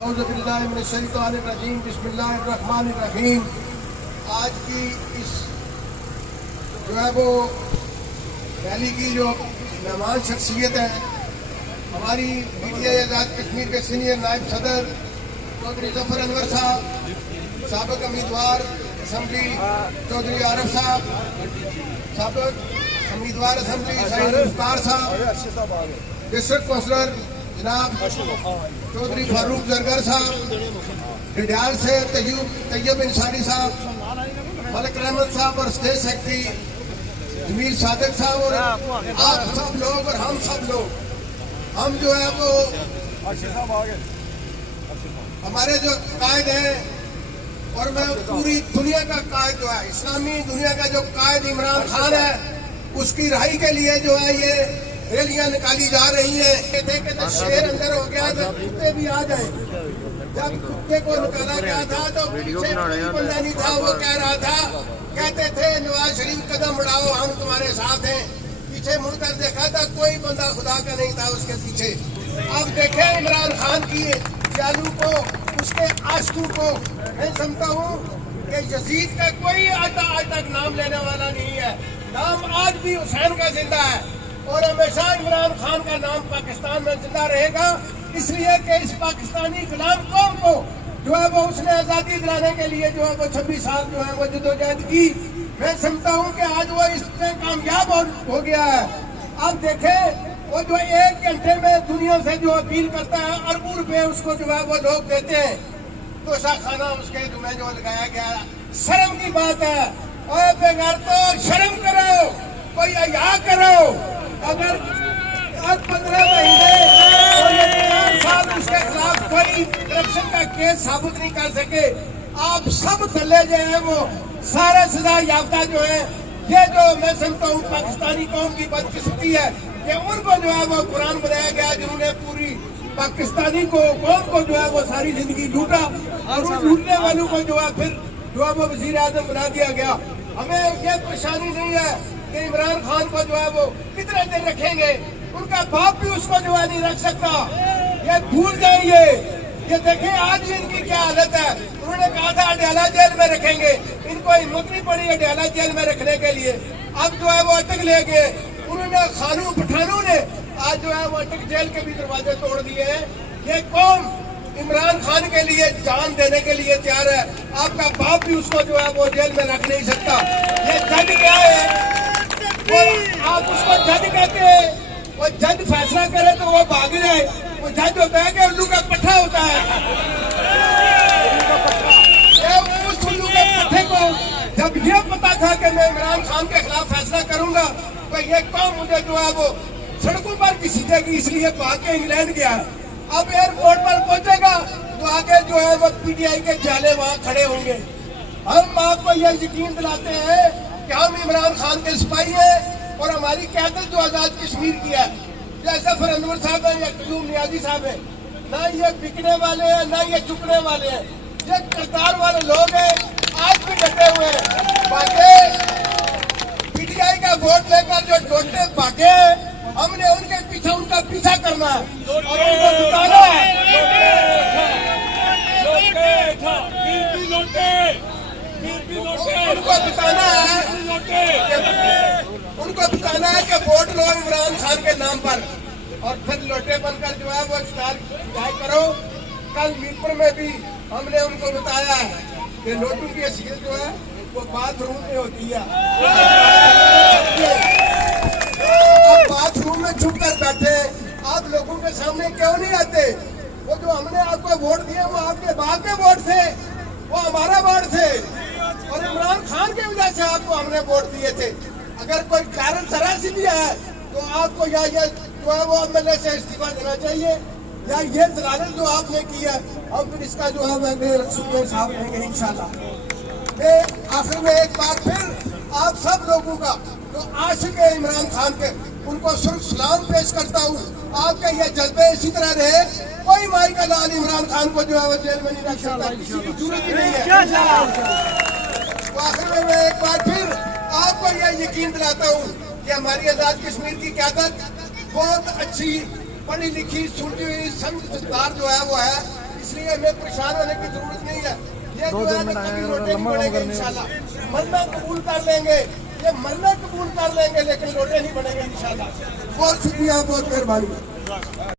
اعوذ باللہ من الشیطان الرجیم بسم اللہ الرحمن الرحیم۔ آج کی اس جو ہے وہ ریلی کی جو مہمان شخصیت ہے ہماری PTI آزاد کشمیر کے سینئر نائب صدر چودھری ظفر انور صاحب، سابق امیدوار اسمبلی چودھری عارف صاحب، سابق امیدوار اسمبلی سعید مختار صاحب، ڈسٹرکٹ کونسلر جناب چودھری فاروق زرگر صاحب، ڈڈیال سے طیب انصاری صاحب، ملک رحمت صاحب اور اسٹیٹ سیکرٹری جمیل صادق صاحب اور آپ سب لوگ اور ہم سب لوگ، ہم جو ہے وہ ہمارے جو قائد ہیں اور میں پوری دنیا کا قائد جو ہے، اسلامی دنیا کا جو قائد عمران خان ہے، اس کی رہائی کے لیے جو ہے یہ ریلیاں نکالی جا رہی ہیں۔ کہتے کہ شیر اندر ہو گیا تو کتے بھی آ جائیں۔ جب کتے کو نکالا گیا تھا تو پیچھے کوئی بندہ نہیں تھا، وہ کہہ رہا تھا، کہتے تھے نواز شریف قدم بڑھاؤ ہم تمہارے ساتھ ہیں۔ پیچھے مڑ کر دیکھا تھا کوئی بندہ خدا کا نہیں تھا اس کے پیچھے۔ اب دیکھیں عمران خان کی جالو کو، اس کے عاشقوں کو، میں سمجھتا ہوں کہ یزید کا کوئی آج تک نام لینے والا نہیں ہے، نام آج بھی حسین کا زندہ ہے اور ہمیشہ عمران خان کا نام پاکستان میں زندہ رہے گا، اس لیے کہ اس پاکستانی غلام قوم کو جو ہے وہ اس نے آزادی دلانے کے لیے جو ہے وہ 26 سال جو ہے وہ جدوجہد کی۔ میں سمجھتا ہوں کہ آج وہ اس میں کامیاب ہو گیا ہے۔ اب دیکھیں وہ جو 1 گھنٹے میں دنیا سے جو اپیل کرتا ہے، اربوں روپے اس کو جو ہے وہ لوگ دیتے ہیں، تو خانہ اس کے جو لگایا گیا ہے، شرم کی بات ہے۔ اور بغیر تو شرم کرو، کوئی حیا کرو۔ اگر 15 مہینے اور 4 سال اس کے خلاف کوئی کرپشن کا کیس ثابت نہیں کر سکے، آپ سب دلے جو ہیں وہ سارے سزا یافتہ جو ہیں، یہ جو میں سمجھتا ہوں پاکستانی قوم کی بدقسمتی ہے کہ ان کو جو ہے وہ قرآن بنایا گیا، جنہوں نے پوری پاکستانی کو قوم کو جو ہے وہ ساری زندگی لوٹا اور ان لوٹنے والوں کو جو ہے پھر جو ہے وہ وزیر اعظم بنا دیا گیا۔ ہمیں یہ پریشانی نہیں ہے کہ عمران خان کو جو ہے وہ کتنے دن رکھیں گے، ان کا باپ بھی اس کو جو ہے نہیں رکھ سکتا، یہ بھول جائیں گے۔ یہ دیکھیں آج بھی ان کی کیا حالت ہے، انہوں نے کہا تھا اڈیالہ جیل میں رکھیں گے، ان کو ہمت نہیں پڑی اڈیالہ جیل میں رکھنے کے لیے، اب جو ہے وہ اٹک لے گئے۔ انہوں نے خانوں پٹھانوں نے آج جو ہے وہ اٹک جیل کے بھی دروازے توڑ دیے ہیں۔ یہ قوم عمران خان کے لیے جان دینے کے لیے تیار ہے، آپ کا باپ بھی اس کو جو ہے وہ جیل میں رکھ نہیں سکتا۔ یہ جج کیا ہے، آپ اس کو جج کہتے ہیں، وہ جج فیصلہ کرے تو وہ بھاگ جائے، وہ جج ہوتا ہے کہ الو کا پٹھا ہوتا ہے۔ اس الو کے پٹھے کو جب یہ پتا تھا کہ میں عمران خان کے خلاف فیصلہ کروں گا تو یہ قوم مجھے جو ہے وہ سڑکوں پر گھسیٹے گی، اس لیے بھاگ کے انگلینڈ گیا۔ اب ایئرپورٹ پر پہنچے گا تو آگے جو ہے وہ PTI کے جالے وہاں کھڑے ہوں گے۔ ہم آپ کو یہ یقین دلاتے ہیں کہ ہم عمران خان کے سپاہی ہیں اور ہماری قیادت جو آزاد کشمیر کی ہے، جیسے ظفر انور صاحب ہیں یا قیوم نیازی صاحب ہیں، نہ یہ بکنے والے ہیں نہ یہ چکنے والے ہیں، یہ کردار والے لوگ ہیں، آج بھی ڈٹے ہوئے ہیں۔ باقی PTI کا ووٹ لے کر جو ڈوٹے بھاگے ہیں، ہم نے ان کے پیچھے ان کا پیچھا کرنا ہے اور ان کو بتانا ہے، ان کو بتانا ہے کہ ووٹ لو عمران خان کے نام پر اور پھر لوٹے بن کر جو ہے وہ اختیار کرو۔ کل میرپور میں بھی ہم نے ان کو بتایا ہے کہ نوٹوں کی حیثیت جو ہے وہ باتھ روم میں ہوتی ہے، آپ باتھ روم میں چھپ کر بیٹھے، آپ لوگوں کے سامنے کیوں نہیں آتے؟ وہ جو ہم نے آپ کو ووٹ دیے وہ آپ کے باپ کے ووٹ تھے، وہ ہمارا ووٹ تھے اور عمران خان کی وجہ سے آپ کو ہم نے ووٹ دیے تھے۔ اگر کوئی کارن ذرا سی بھی ہے تو آپ کو یا یہ جو ہے وہ MLA سے استعفیٰ دینا چاہیے یا یہ ضلالت جو آپ نے کی ہے ہم پھر اس کا جو ہے وہ صاحب رہیں گے انشاءاللہ۔ میں آخر میں ایک بار پھر آپ سب لوگوں کا جو عاشق ہے عمران خان کے، ان کو صرف سلام پیش کرتا ہوں۔ آپ کے یہ جذبے اسی طرح رہے، کوئی مائی کا لال عمران خان کو جو ہے وہ جیل میں نہیں رکھ سکتا، کسی کی ضرورت ہی نہیں ہے۔ تو آخر میں ایک بار پھر آپ کو یہ یقین دلاتا ہوں کہ ہماری آزاد کشمیر کی قیادت بہت اچھی پڑھی لکھی سلجھی ہوئی سمجھدار جو ہے وہ ہے، اس لیے ہمیں پریشان ہونے کی ضرورت نہیں ہے. یہ جو ہے کبھی لوٹے نہیں بڑھیں گے انشاءاللہ. مرنا قبول کر لیں گے, یہ مرنا قبول کر لیں گے لیکن لوٹے نہیں بڑھیں گے انشاءاللہ. بہت شکریہ, بہت مہربانی.